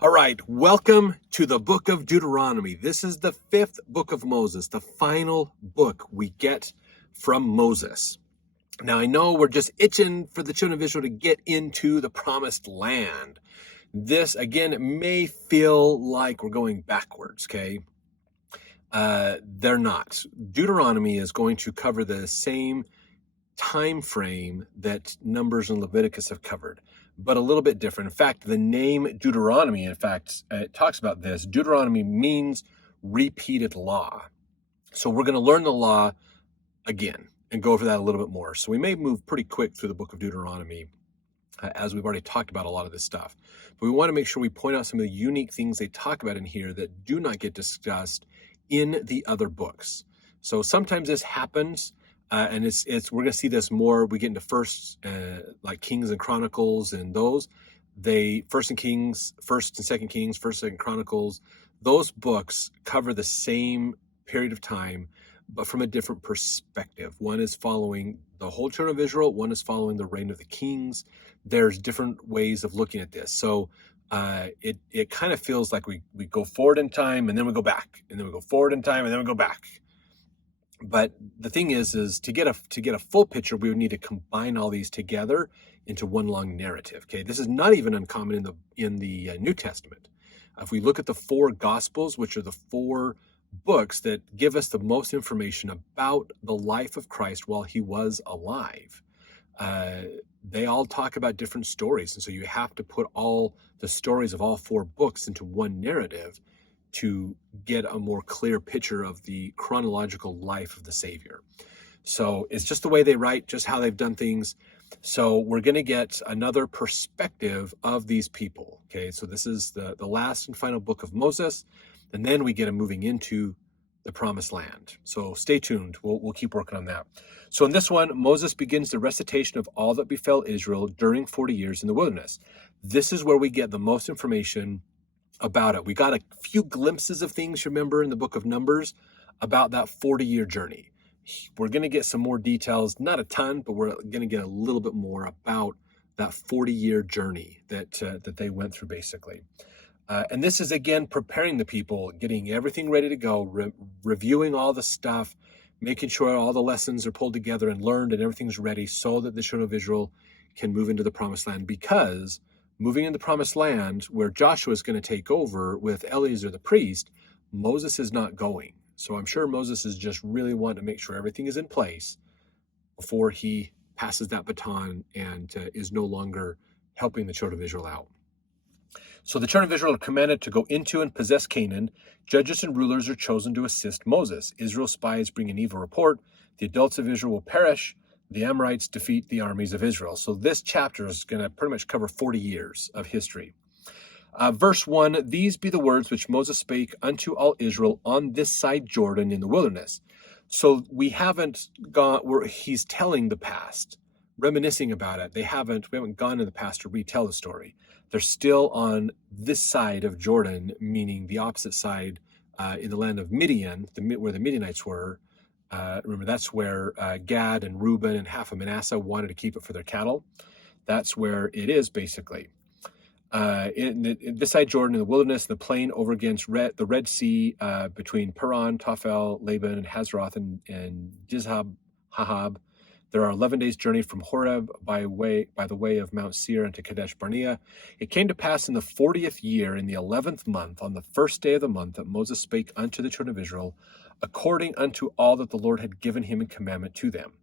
All right, welcome to the book of Deuteronomy. This is the fifth book of Moses, the final book we get from Moses. Now, I know we're just itching for the children of Israel to get into the promised land. This, again, may feel like we're going backwards, okay? They're not. Deuteronomy is going to cover the same time frame that Numbers and Leviticus have covered, but a little bit different. In fact, the name Deuteronomy, it talks about this. Deuteronomy means repeated law. So we're going to learn the law again and go over that a little bit more. So we may move pretty quick through the book of Deuteronomy, as we've already talked about a lot of this stuff. But we want to make sure we point out some of the unique things they talk about in here that do not get discussed in the other books. So sometimes this happens. And we're going to see this more. We get into first, like Kings and Chronicles, and those, First and Second Kings, First and Second Chronicles, those books cover the same period of time, but from a different perspective. One is following the whole children of Israel. One is following the reign of the kings. There's different ways of looking at this. So it kind of feels like we go forward in time and then we go back, and then we go forward in time and then we go back. But the thing is to get a full picture, we would need to combine all these together into one long narrative. Okay, this is not even uncommon in the New Testament. If we look at the four Gospels, which are the four books that give us the most information about the life of Christ while he was alive, they all talk about different stories, and so you have to put all the stories of all four books into one narrative to get a more clear picture of the chronological life of the Savior. So it's just the way they write, just how they've done things. So we're going to get another perspective of these people. Okay, so this is the last and final book of Moses, and then we get them moving into the promised land. So stay tuned. We'll keep working on that. So in this one, Moses begins the recitation of all that befell Israel during 40 years in the wilderness. This is where we get the most information about it. We got a few glimpses of things, remember, in the book of Numbers about that 40-year journey. We're going to get some more details, not a ton, but we're going to get a little bit more about that 40-year journey that they went through, basically. And this is, again, preparing the people, getting everything ready to go, reviewing all the stuff, making sure all the lessons are pulled together and learned and everything's ready so that the children of Israel can move into the promised land. Because moving in the promised land, where Joshua is going to take over with Eleazar the priest, Moses is not going. So I'm sure Moses is just really wanting to make sure everything is in place before he passes that baton and is no longer helping the children of Israel out. So the children of Israel are commanded to go into and possess Canaan. Judges and rulers are chosen to assist Moses. Israel's spies bring an evil report. The adults of Israel will perish. The Amorites defeat the armies of Israel. So this chapter is going to pretty much cover 40 years of history. Verse 1, these be the words which Moses spake unto all Israel on this side Jordan in the wilderness. So we haven't gone, he's telling the past, reminiscing about it. We haven't gone in the past to retell the story. They're still on this side of Jordan, meaning the opposite side in the land of Midian, where the Midianites were. Remember, that's where Gad and Reuben and half of Manasseh wanted to keep it for their cattle. That's where it is, basically. In this side Jordan, in the wilderness, the plain over against the Red Sea, between Paran, Tophel, Laban, and Hazeroth, and Dizhab-Hahab. There are 11 days' journey from Horeb by the way of Mount Seir unto Kadesh Barnea. It came to pass in the 40th year, in the 11th month, on the first day of the month, that Moses spake unto the children of Israel, according unto all that the Lord had given him in commandment to them.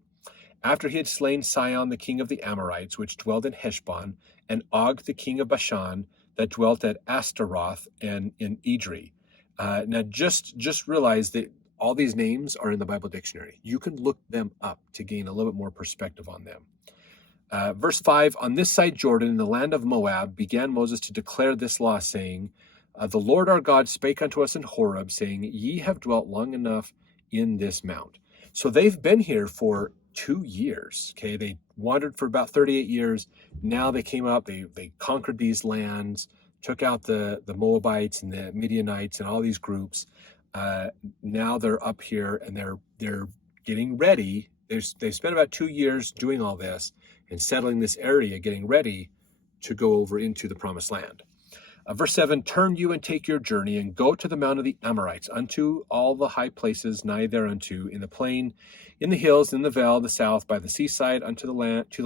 After he had slain Sihon the king of the Amorites, which dwelled in Heshbon, and Og the king of Bashan, that dwelt at Ashtaroth and in Edrei. Now just realize that all these names are in the Bible dictionary. You can look them up to gain a little bit more perspective on them. Verse 5, on this side Jordan, in the land of Moab, began Moses to declare this law, saying, the Lord our God spake unto us in Horeb, saying, ye have dwelt long enough in this mount. So they've been here for 2 years. Okay, they wandered for about 38 years. Now they came up, they conquered these lands, took out the Moabites and the Midianites and all these groups. Now they're up here and they're getting ready. They've spent about 2 years doing all this and settling this area, getting ready to go over into the promised land. Verse 7, turn you and take your journey, and go to the mount of the Amorites, unto all the high places nigh thereunto, in the plain, in the hills, in the vale of the south, by the seaside, unto the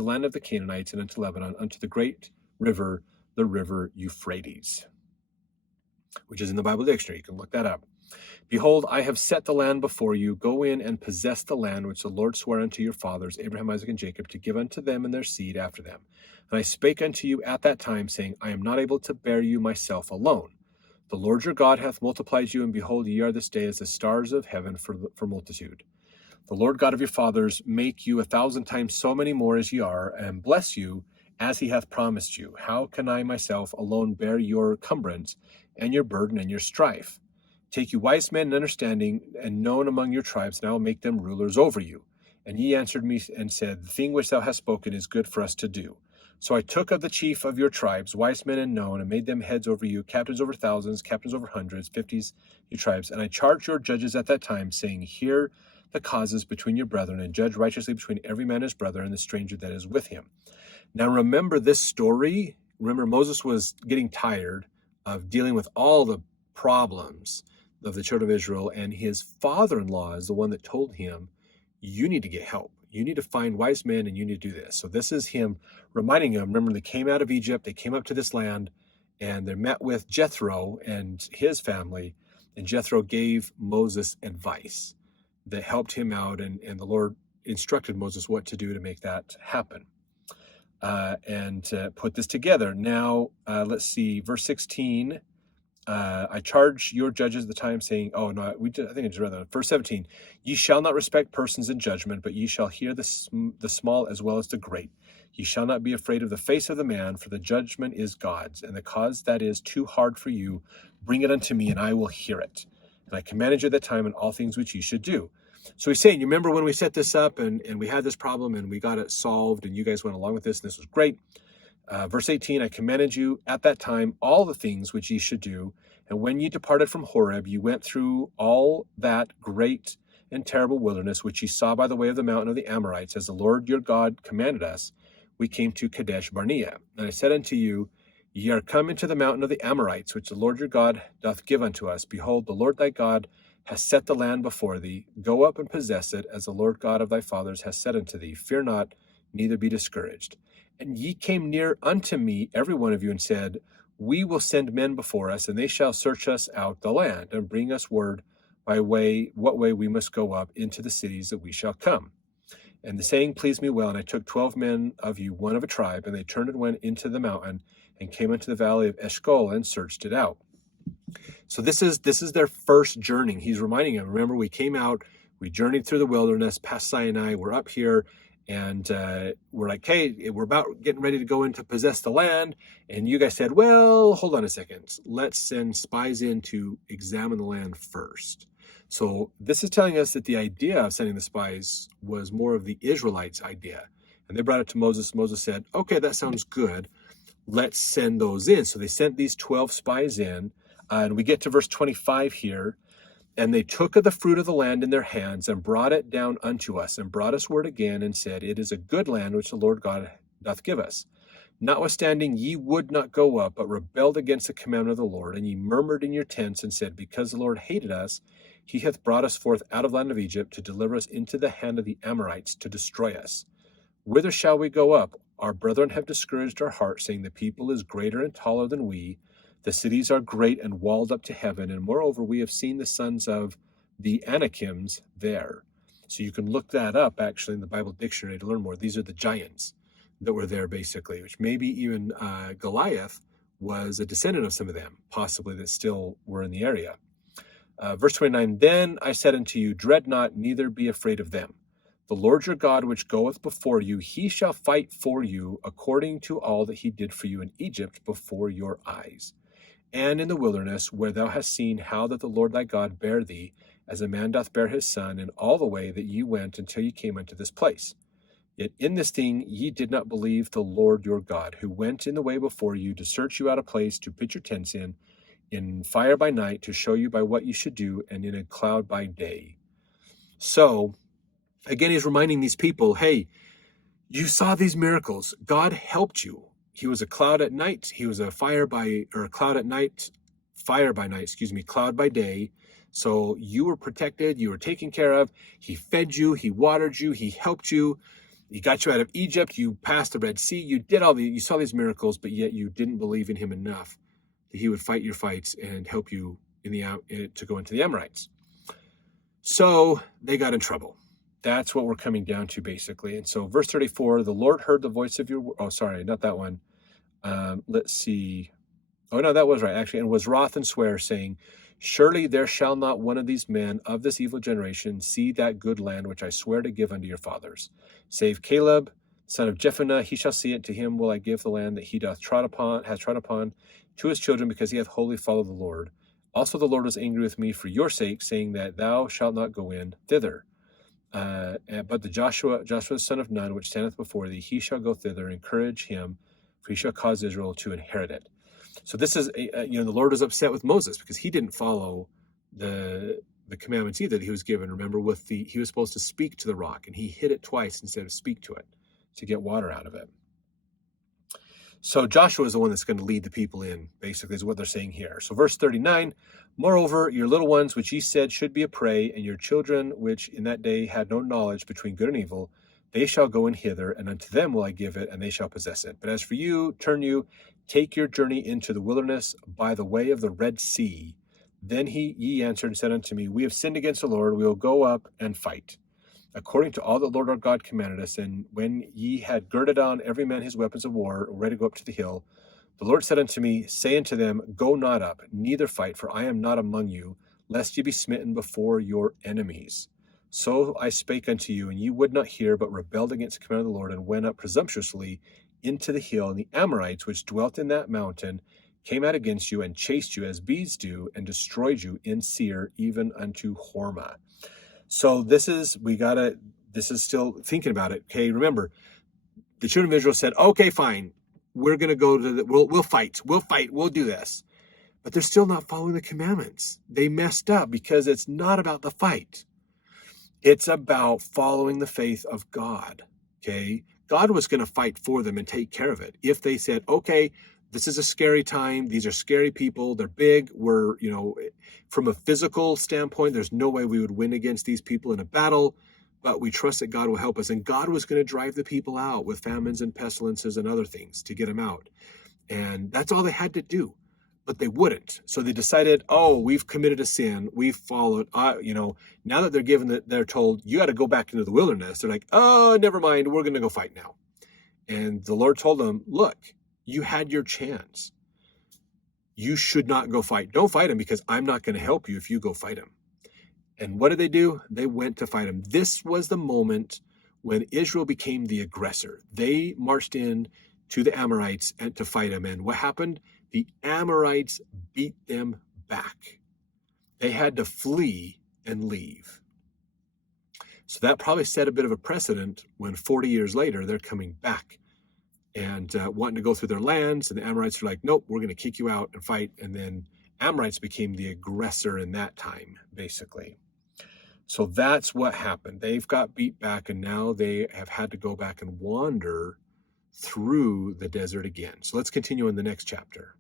land of the Canaanites, and unto Lebanon, unto the great river, the river Euphrates, which is in the Bible dictionary. You can look that up. Behold, I have set the land before you. Go in and possess the land which the Lord sware unto your fathers, Abraham, Isaac, and Jacob, to give unto them and their seed after them. And I spake unto you at that time, saying, I am not able to bear you myself alone. The Lord your God hath multiplied you, and behold, ye are this day as the stars of heaven for multitude. The Lord God of your fathers make you 1,000 times so many more as ye are, and bless you as he hath promised you. How can I myself alone bear your cumbrance, and your burden, and your strife? Take you wise men and understanding, and known among your tribes, and I will make them rulers over you. And ye answered me and said, the thing which thou hast spoken is good for us to do. So I took of the chief of your tribes, wise men and known, and made them heads over you, captains over thousands, captains over hundreds, 50s, your tribes. And I charged your judges at that time, saying, hear the causes between your brethren, and judge righteously between every man his brother and the stranger that is with him. Now remember this story. Remember, Moses was getting tired of dealing with all the problems of the children of Israel, and his father-in-law is the one that told him, you need to get help. You need to find wise men, and you need to do this. So this is him reminding him, remember, they came out of Egypt, they came up to this land, and they met with Jethro and his family, and Jethro gave Moses advice that helped him out, and the Lord instructed Moses what to do to make that happen. And put this together. Now, let's see, verse 16, I charge your judges at the time, saying, I think it's rather, verse 17, ye shall not respect persons in judgment, but ye shall hear the small as well as the great. Ye shall not be afraid of the face of the man, for the judgment is God's, and the cause that is too hard for you, bring it unto me, and I will hear it. And I commanded you at that time in all things which ye should do. So he's saying, you remember when we set this up and we had this problem and we got it solved and you guys went along with this and this was great. Verse 18, I commanded you at that time all the things which ye should do. And when ye departed from Horeb, ye went through all that great and terrible wilderness which ye saw by the way of the mountain of the Amorites, as the Lord your God commanded us. We came to Kadesh Barnea. And I said unto you, ye are come into the mountain of the Amorites, which the Lord your God doth give unto us. Behold, the Lord thy God has set the land before thee. Go up and possess it, as the Lord God of thy fathers has said unto thee. Fear not, neither be discouraged. And ye came near unto me, every one of you, and said, we will send men before us, and they shall search us out the land, and bring us word by what way we must go up into the cities that we shall come. And the saying pleased me well, and I took 12 men of you, one of a tribe, and they turned and went into the mountain, and came into the valley of Eshcol, and searched it out. So this is their first journey. He's reminding them, remember, we came out, we journeyed through the wilderness, past Sinai, we're up here, and we're like, hey, we're about getting ready to go in to possess the land. And you guys said, well, hold on a second. Let's send spies in to examine the land first. So this is telling us that the idea of sending the spies was more of the Israelites' idea. And they brought it to Moses. Moses said, okay, that sounds good. Let's send those in. So they sent these 12 spies in. And we get to verse 25 here. And they took of the fruit of the land in their hands, and brought it down unto us, and brought us word again, and said, it is a good land which the Lord God doth give us. Notwithstanding, ye would not go up, but rebelled against the commandment of the Lord, and ye murmured in your tents, and said, because the Lord hated us, he hath brought us forth out of the land of Egypt, to deliver us into the hand of the Amorites, to destroy us. Whither shall we go up? Our brethren have discouraged our heart, saying, the people is greater and taller than we. The cities are great and walled up to heaven, and moreover, we have seen the sons of the Anakims there. So you can look that up, actually, in the Bible dictionary to learn more. These are the giants that were there, basically, which maybe even Goliath was a descendant of some of them, possibly, that still were in the area. Verse 29, then I said unto you, dread not, neither be afraid of them. The Lord your God, which goeth before you, he shall fight for you according to all that he did for you in Egypt before your eyes. And in the wilderness, where thou hast seen how that the Lord thy God bare thee, as a man doth bear his son, in all the way that ye went until ye came unto this place. Yet in this thing ye did not believe the Lord your God, who went in the way before you to search you out a place to pitch your tents in fire by night, to show you by what you should do, and in a cloud by day. So, again, he's reminding these people, hey, you saw these miracles. God helped you. he was a cloud at night. He was a cloud at night, fire by night, cloud by day. So you were protected, you were taken care of. He fed you, he watered you, he helped you. He got you out of Egypt, you passed the Red Sea, you saw these miracles, but yet you didn't believe in him enough that he would fight your fights and help you to go into the Amorites. So they got in trouble. That's what we're coming down to, basically. And so verse 34, the Lord heard the voice of your... Oh, sorry, not that one. Let's see. Oh, no, that was right, actually. And was wroth and swear, saying, surely there shall not one of these men of this evil generation see that good land which I swear to give unto your fathers. Save Caleb, son of Jephunneh, he shall see it. To him will I give the land that he hath trod upon to his children, because he hath wholly followed the Lord. Also the Lord was angry with me for your sake, saying that thou shalt not go in thither. But the Joshua the son of Nun, which standeth before thee, he shall go thither, encourage him, for he shall cause Israel to inherit it. So this is, the Lord was upset with Moses because he didn't follow the commandments either that he was given. Remember, he was supposed to speak to the rock, and he hit it twice instead of speak to it to get water out of it. So Joshua is the one that's going to lead the people in, basically, is what they're saying here. So verse 39, moreover, your little ones, which ye said should be a prey, and your children, which in that day had no knowledge between good and evil, they shall go in hither, and unto them will I give it, and they shall possess it. But as for you, turn you, take your journey into the wilderness by the way of the Red Sea. Then ye answered and said unto me, we have sinned against the Lord, we will go up and fight, according to all that Lord our God commanded us. And when ye had girded on every man his weapons of war, ready to go up to the hill, the Lord said unto me, say unto them, go not up, neither fight, for I am not among you, lest ye be smitten before your enemies. So I spake unto you, and ye would not hear, but rebelled against the command of the Lord, and went up presumptuously into the hill. And the Amorites, which dwelt in that mountain, came out against you, and chased you as bees do, and destroyed you in Seir, even unto Hormah. So this is still thinking about it. Okay, remember, the children of Israel said, okay, fine, we're going to go to we'll fight, we'll do this. But they're still not following the commandments. They messed up because it's not about the fight. It's about following the faith of God, okay? God was going to fight for them and take care of it. If they said, okay, this is a scary time, these are scary people, they're big, we're, from a physical standpoint, there's no way we would win against these people in a battle, but we trust that God will help us. And God was going to drive the people out with famines and pestilences and other things to get them out. And that's all they had to do. But they wouldn't. So they decided, oh, we've committed a sin. We've followed, now that they're told, you got to go back into the wilderness. They're like, oh, never mind. We're going to go fight now. And the Lord told them, look, you had your chance. You should not go fight. Don't fight him, because I'm not going to help you if you go fight him. And what did they do? They went to fight him. This was the moment when Israel became the aggressor. They marched in to the Amorites and to fight him. And what happened? The Amorites beat them back. They had to flee and leave. So that probably set a bit of a precedent when 40 years later, they're coming back and wanting to go through their lands. And the Amorites are like, nope, we're going to kick you out and fight. And then Amorites became the aggressor in that time, basically. So that's what happened. They've got beat back, and now they have had to go back and wander through the desert again. So let's continue in the next chapter.